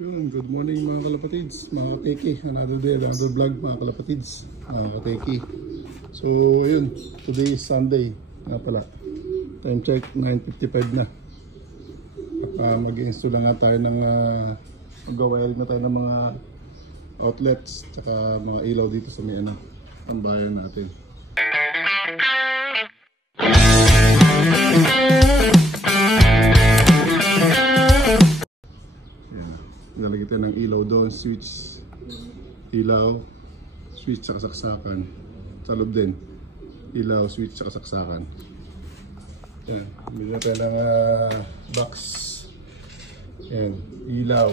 Yun, good morning mga kalapatids, mga kateki. Another day, another vlog mga kalapatids, mga kateki. So, ayun, today is Sunday. Nga pala, time check, 9:55 na. At mag-install na tayo ng mag-wiring na tayo ng mga outlets tsaka mga ilaw dito sa may ang bayan natin. Nalagay tayo ng ilaw doon, switch, ilaw, switch sa saksakan. Sa loob din, ilaw, switch sa saksakan. Yan, bilhin tayo ng box. Yan, ilaw.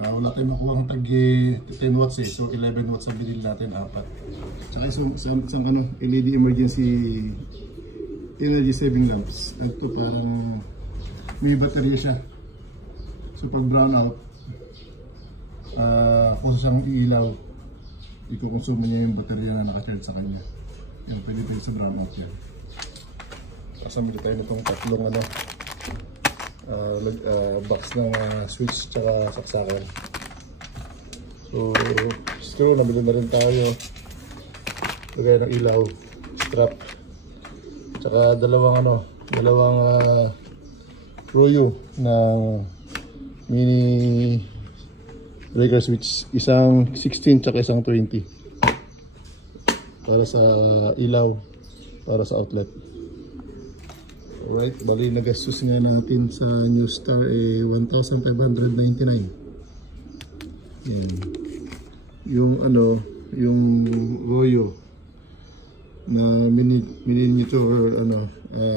Wala tayong makuha ng tagi 10 watts eh, so 11 watts ang binili natin, 4. Tsaka isang LED emergency energy saving lamps. Ito parang may baterya siya. So pag brown out, kung siyang ilaw, ikukonsume niya yung baterya na naka-charge sa kanya. Yan, pwede tayo sa brown out yan. Kasamili tayo nitong tatlong box ng switch tsaka saksakan. So, screw, nabili na rin tayo. Lagay ng ilaw, strap, tsaka dalawang royo ng mini breaker switch, isang 16 tsaka isang 20 para sa ilaw, para sa outlet. Alright, bali nagastos nga natin sa New Star 1,599. Yan. Yung Royo na miniature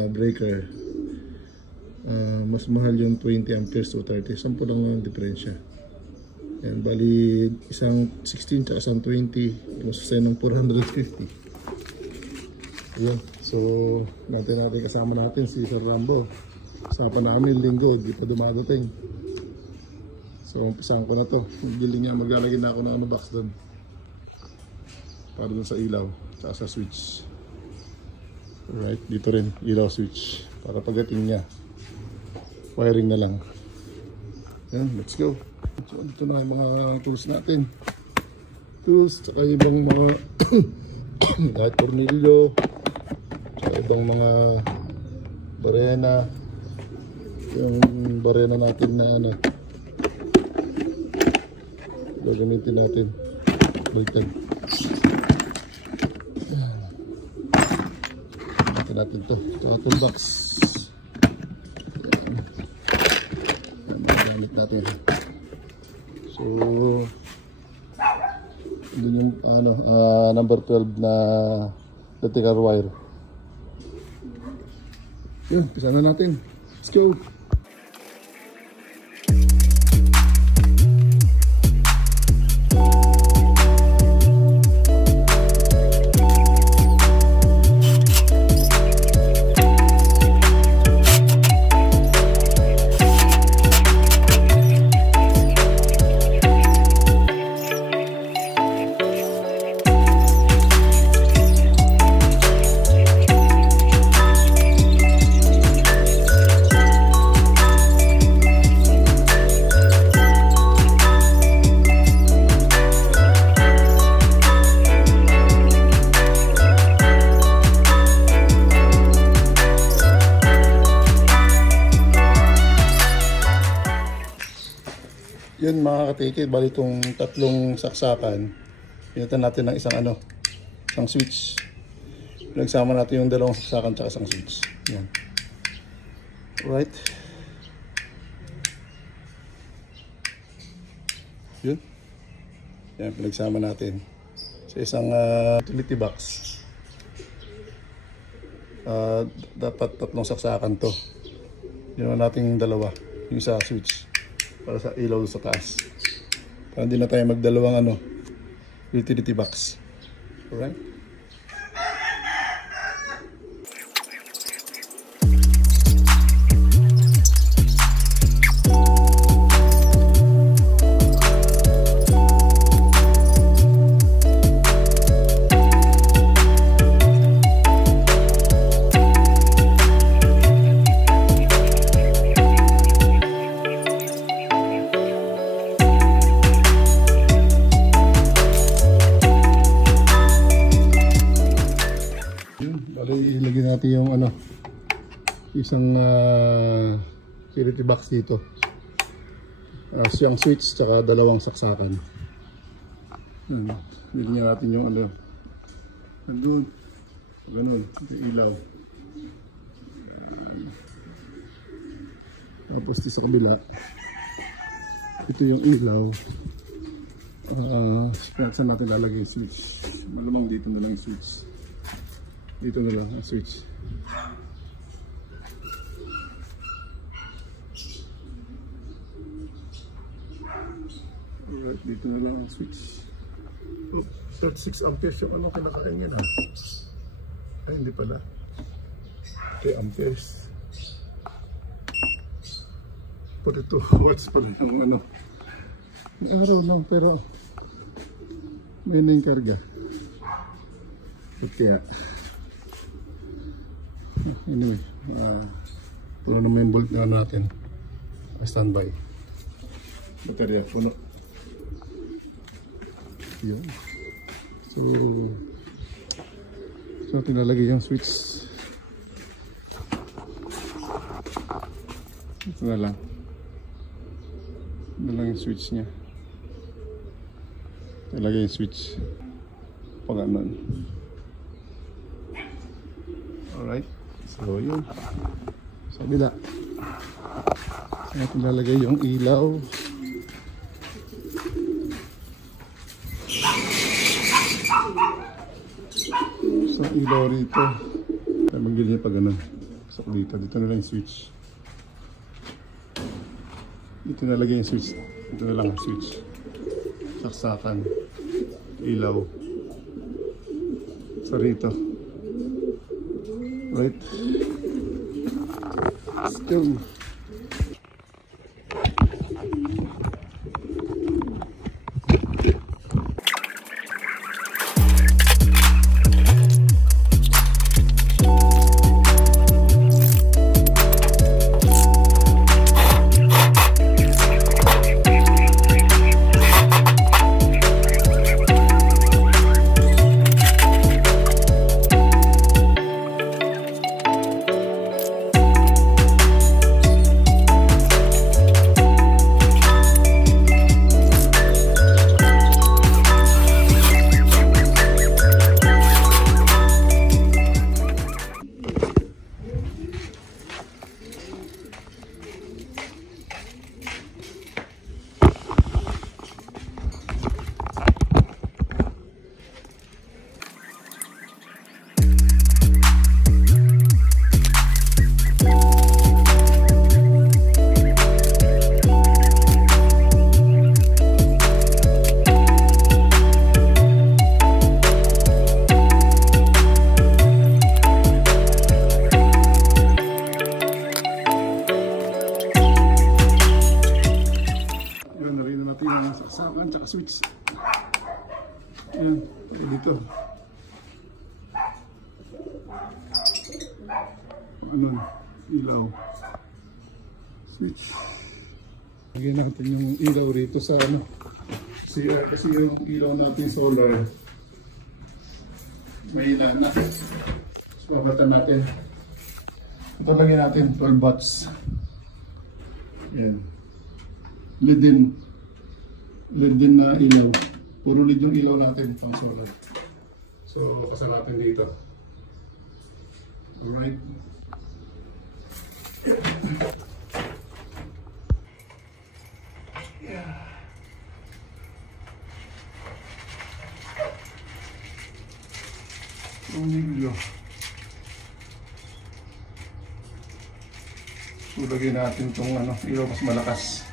breaker, mas mahal yung 20 amperes to 30, 10 lang ang diferensya. Yan, bali isang 16 at isang 20, inususay ng 450. Yan, so natin kasama natin si Sir Rambo. Usapan namin linggo, di pa dumadating. So umpisahan ko na to. Magdiling niya, maglalagay na ako ng box doon para doon sa ilaw at sa switch. Alright, dito rin ilaw, switch, para pagdating niya wiring na lang. Yan, let's go. So, ito na yung mga tools natin. Tools, tsaka ibang mga kahit tornilyo, tsaka ibang mga barena. Yung barena natin na gagamitin natin. Baliktad. Gagamitin natin ito. Tsaka toolbox. Gamit natin. So, dun yung number 12 na vertical wire. Yun, pisa na natin. Let's go! Yun mga kateke, bali itong tatlong saksakan, pinatan natin ng isang switch. Pinagsama natin yung dalawang saksakan tsaka isang switch. Yan. Alright. Yun. Yan, pinagsama natin sa isang utility box. Dapat tatlong saksakan to. Ginawa natin yung dalawa, yung isa switch para sa ilaw sa taas. Para hindi na tayo magdalawang utility box. Alright? natin yung ano, isang utility box dito. Siyang switch tsaka dalawang saksakan. Bilhin natin yung ano, nandun, ganun, yung ilaw. Tapos sa kabila, ito yung ilaw. Saan natin lalagay yung switch? Malamang dito na lang yung switch. Dito na lang ang switch. Alright, dito na lang ang switch. Oh, 36 amperes yung ano kinakain niya na. Ay, hindi pala. 3 amperes. 42 watts pala yung ano. May araw lang pero may na yung karga. Kaya anyway, puno naman yung bolt na natin. Standby. Baterya puno. Yun. So tinalagay yung switch. Ito na lang. Ito na lang yung switch nya. Tinalagay yung switch. Pag anon. Alright. So yun. Sa bila. So tinalagay yung ilaw. Ilaw rito. Kaya mag-gilhin pa ganun. So dito na lang yung switch. Dito nalagay yung switch. Dito na lang yung switch. Saksakan. Ilaw. So rito. Right. Let's go. Switch. Yan, dito. Ano? Ilaw. Switch. Lagyan natin yung ilaw rito sa ano. Kasi yung ilaw natin solar. May ilan na. So, babatan natin. Ito lagyan natin 12 watts. Yan. LED din na ilaw. Puro LED yung ilaw natin pang solar. So, kasal natin dito. Alright. Ang ilaw. So, lagyan natin itong ano, ilaw mas malakas.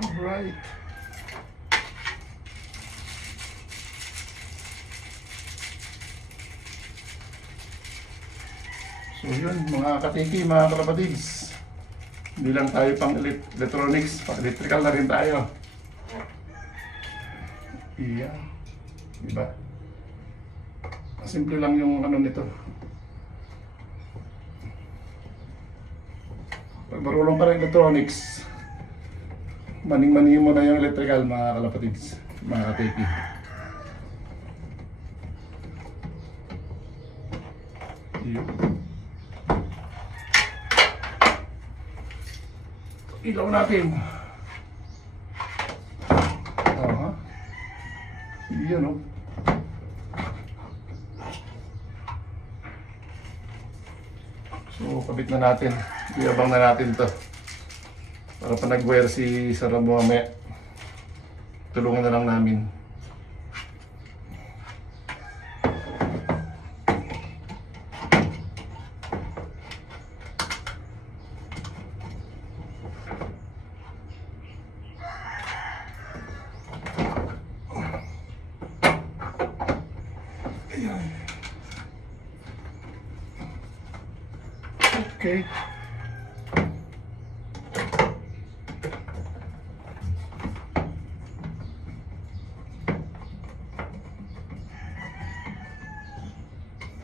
Alright. So yun, mga katiki, mga kalapatids. Hindi lang tayo pang electronics, pang electrical na rin tayo. Iya. Diba? Simple lang yung ano nito. Pag marunong ka ng electronics, maning-maning mo na yung electrical, mga kalapatids, mga katiki. Iya. Ilaw natin. Aha. Iyan o. So, kabit na natin. Iabang na natin to. Para pa nag-wire si Sara mamaya, tulungan na lang namin. Okay.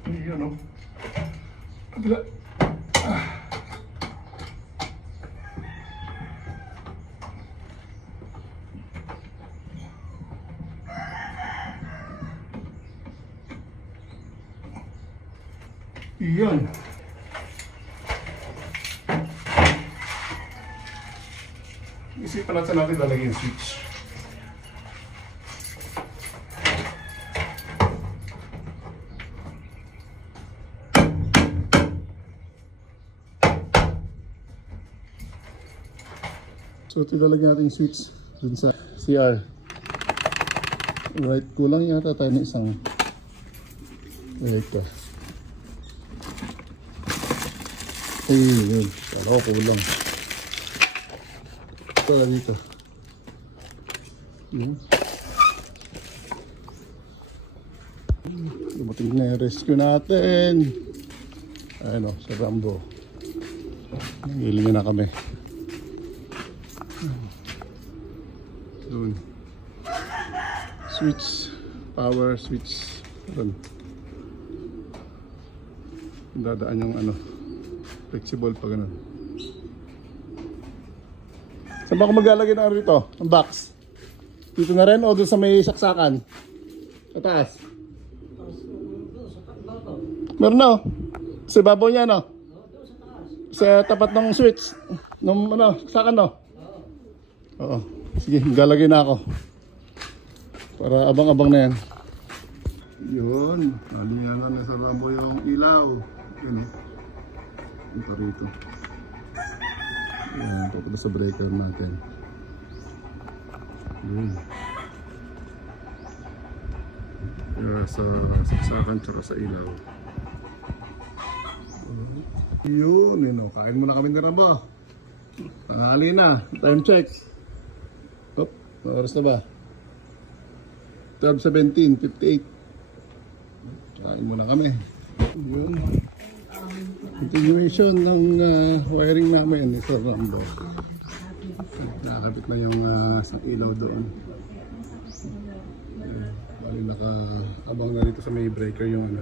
Yun o. Kabila. Yun. Isipan natin lalagyan yung switch. So tilalagyan natin yung switch dun sa CR. Right, kulang yata tayo ng isang ito. Ay, yun. Kala ko kulang. Ito lang dito. Dumating na yung rescue natin. Ayan o, sa Rambo. Nangilingin na kami. Doon. Switch. Power switch. Doon. Dadaan yung ano. Flexible pa ganun. Saan ba ako maglalagay ng ano rito? Ang box? Dito na rin o doon sa may saksakan? Sa taas? Meron na o. Sa ibabaw niya no? Sa tapat ng switch. Nung ano, saksakan no? Oo. Sige, maglalagay na ako. Para abang-abang na yan. Yun. Nalinyanan na sa Rambo yung ilaw. Yun o. Ito rito. Ayan, papunta sa breaker natin. Yun. Kaya sa saksakan tsaka sa ilaw. Yun, yun o. Kain muna kami ni Rambo. Tanghali na. Time check. Hop, oras na ba? 12:17:58. Kain muna kami. Yun. Continuation ng wiring namin ni Sir Rambo. Nakakabit na yung isang ilaw doon. Bali naka-abang na dito sa may breaker yung ano.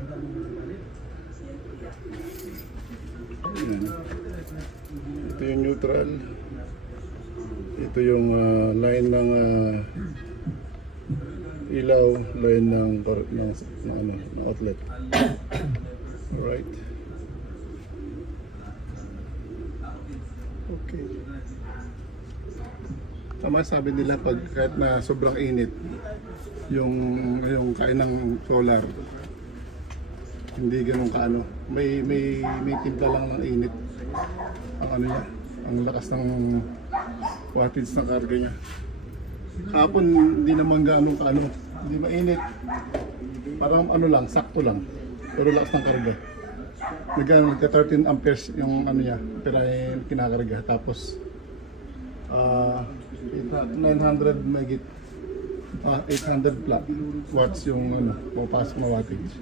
Ito yung neutral. Ito yung line ng ilaw, line ng outlet. Alright. Okay. Tama sabi nila pag kahit na sobrang init yung kain ng solar hindi ganun kaano. May timpla lang ng init. Ang ano niya, ang lakas ng wattage ng karga niya. Kahapon hindi naman ganun kaano, hindi mainit. Parang ano lang, sakto lang. Pero lakas ng karga. Nagka 13 amperes yung ano niya, pero kinakarga. Tapos 900 megit 800 flat watts yung ano, papasok na wattage.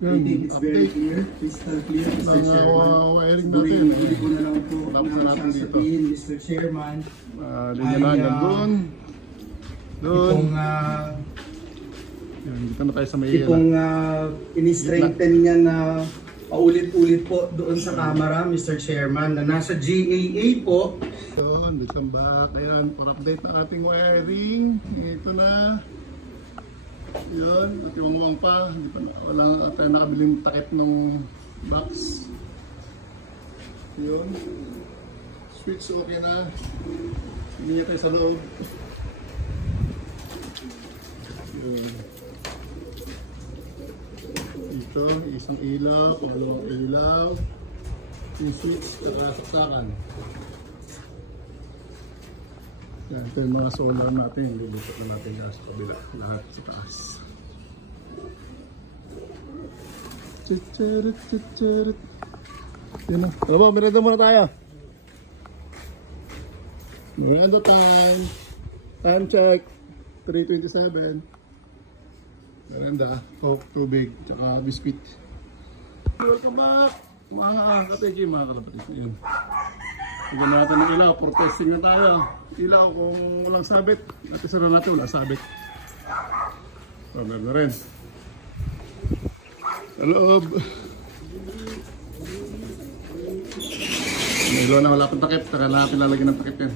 I think it's very clear, crystal clear, Mr. Chairman. Wiring natin. Uli ko na lang po Tapos na natin dito. sasabihin, Mr. Chairman. Linya na hanggang doon. Doon. Itong, Yan, dito na tayo sa may itong in-strengthen niya na paulit-ulit po doon sa camera, Mr. Chairman, na nasa GAA po. Yun, welcome back. Ayan, for update na ating wiring. Ito na. Yun, at yung uwang pa. Hindi pa, wala tayo nakabiling takip ng box. Yun. Switch okay na. Hindi niya tayo sa loob. Yun. Ito, isang ilaw, pangalawang ilaw. Yung switch, kakasaksakan. Yan, ito yung mga solar natin. Lilipat na natin yung sa kabila. Lahat sa taas. Chicharit, chicharit. Yan na. Tara ba, merenda muna tayo. Merenda time. Time check. 3:27. Merenda. Coke, tubig, tsaka biscuit. Welcome back. Mga kategi, mga kalapatid. Yan. Tignan natin ng ilaw, protesting na tayo. Ilaw kung walang sabit. At isa na natin, wala sabit. So, meron na rin. Sa loob. May ilaw na wala pang takip. Taka natin lalagyan ng takip yan.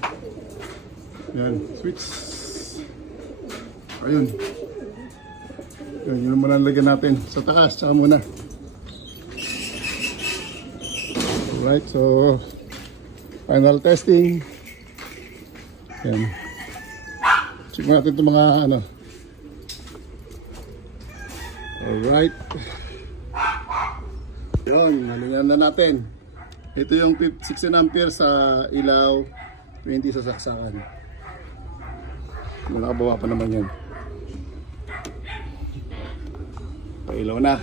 Yan, switch. Ayun. Yan, yun muna lalagyan natin. Sa taas, tsaka muna. Alright, so final testing. Yan. Check natin itong mga ano. Alright. Yan, nalingan na natin. Ito yung 16 ampere sa ilaw, 20 sa saksakan. Nakabawa pa naman yan. Pailaw na.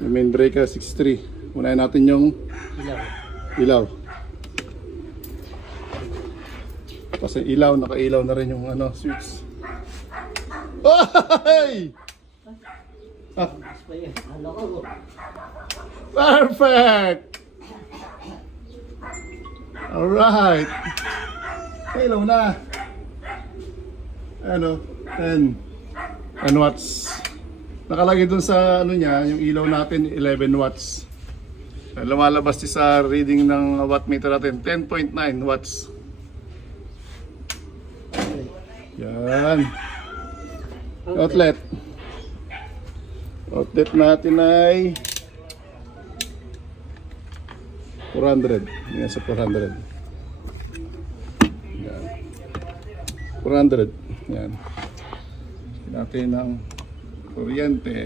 Yung main breaker 63. Unahin natin yung ilaw. Kasi ilaw, nakailaw na rin yung ano, switch. Ay! Ah. Perfect! Alright. Ilaw na. Ano, 10 watts. Nakalagay dun sa ano niya, yung ilaw natin 11 watts. Lumalabas sa reading ng wattmeter natin 10.9 watts. Yan. Outlet. Outlet natin ay 400. Yan sa 400. Yan. 400. Yan. Natin ng kuryente.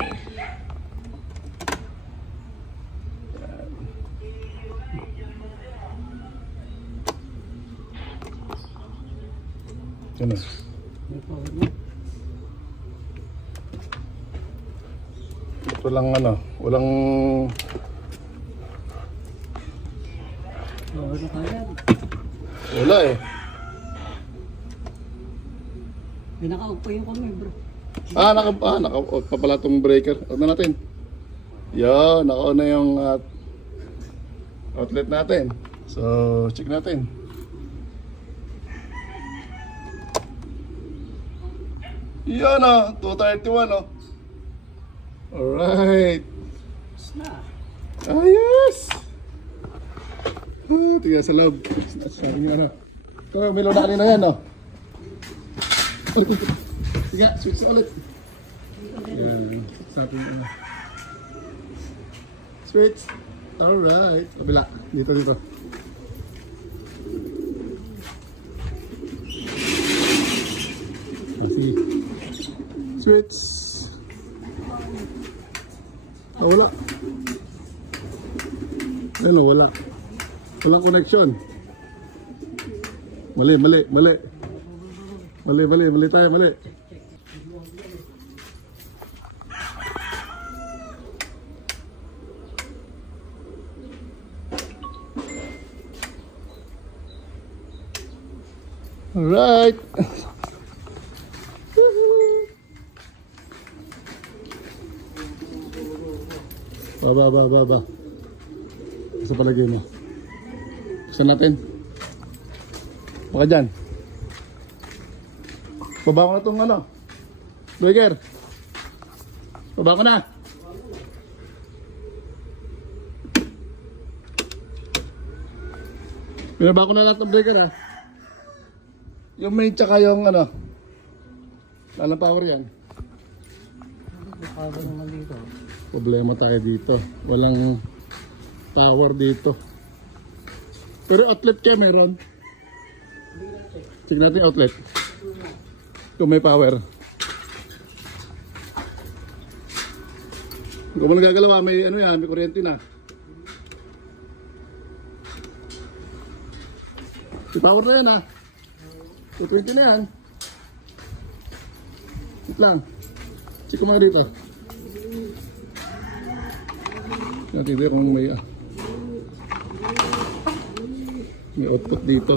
Yan. Ito lang ano, walang wala eh. Naka-off pa yung kami, bro. Naka-off pa pala itong breaker. On na natin. Yan, naka-on na yung outlet natin. So, check natin. Yan o, 231 o. Alright. Ayos! Tingnan sa loob. Sabi nga na. Ito, may lunali na yan o. Sige, switch ulit. Yan, sabi nga na. Switch. Alright. Kabila. Dito. Kasi switch. Wala. Ano, wala. Walang connection. Mali tayo, mali. Alright. Baba. Sa palagay mo. Buksan natin. Baka dyan. Baba ko na itong ano. Breaker. Baba ko na. Binaba ko na lahat ng breaker ha. Yung main tsaka yung ano. Walang power yan. Power naman dito. Problema tayo dito. Walang power dito. Pero outlet kayo meron. Check natin yung outlet. Kung may power. Kung mo nagagalawa, may ano yan, may kuryente na. May power na yan ha. 220 na yan. Wait lang. Check ko mga dito. Natin dito kung may output dito.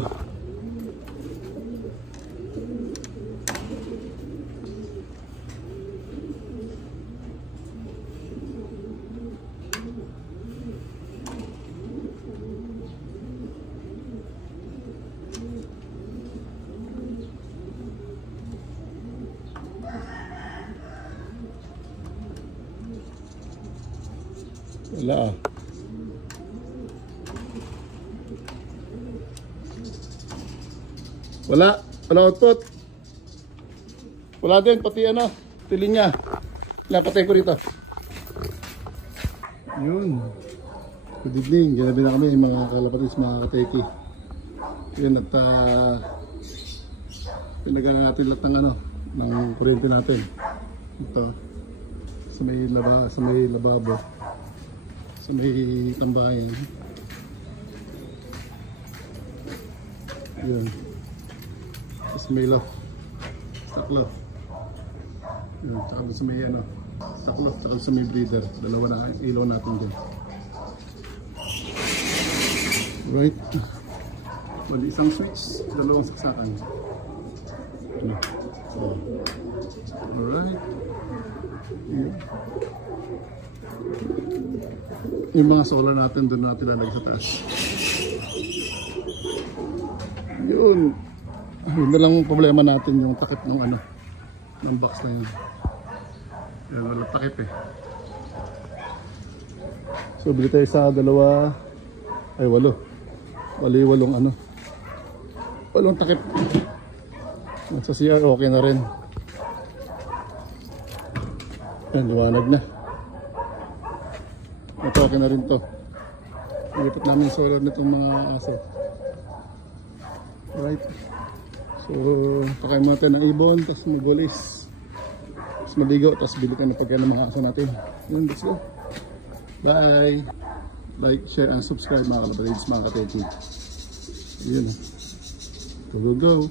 Wala ah. Wala output. Wala din, pati ano, pati linya. Lapatay ko rito. Yun. Good evening. Ginabi na kami mga kalapatis, mga kateki. Yun at pinagana natin lahat ng ano, ng kuryente natin. Ito. Sa may lababo. Sa may tambayan. Yun. Sa may loft. Stock loft. Yun. Tsaka sa may ano. Stock loft. Tsaka sa may breeder. Dalawa na ilaw natin din. Right. Bali isang switch. Dalawang saksakan. Ano. So. Alright. Yun. Yung mga solar natin doon natin lalagay sa taas. Yun. Yun na lang problema natin yung takip ng ano, ng box na yun. Yan, wala takip eh. So bili tayo sa dalawa, ay walong ano, walong takip. At sa CR okay na rin. Yan, liwanag na. Ito okay na rin to. Nilipit namin solar nitong mga aso. Right. So, pakain mo natin ng ibon, tapos may bulis. Tapos maligo, tapos bili ka na pagkain ng mga aso natin. Yun, let's go. Bye! Like, share, and subscribe mga kalabalids, mga kateki. Yun. Go, go, go!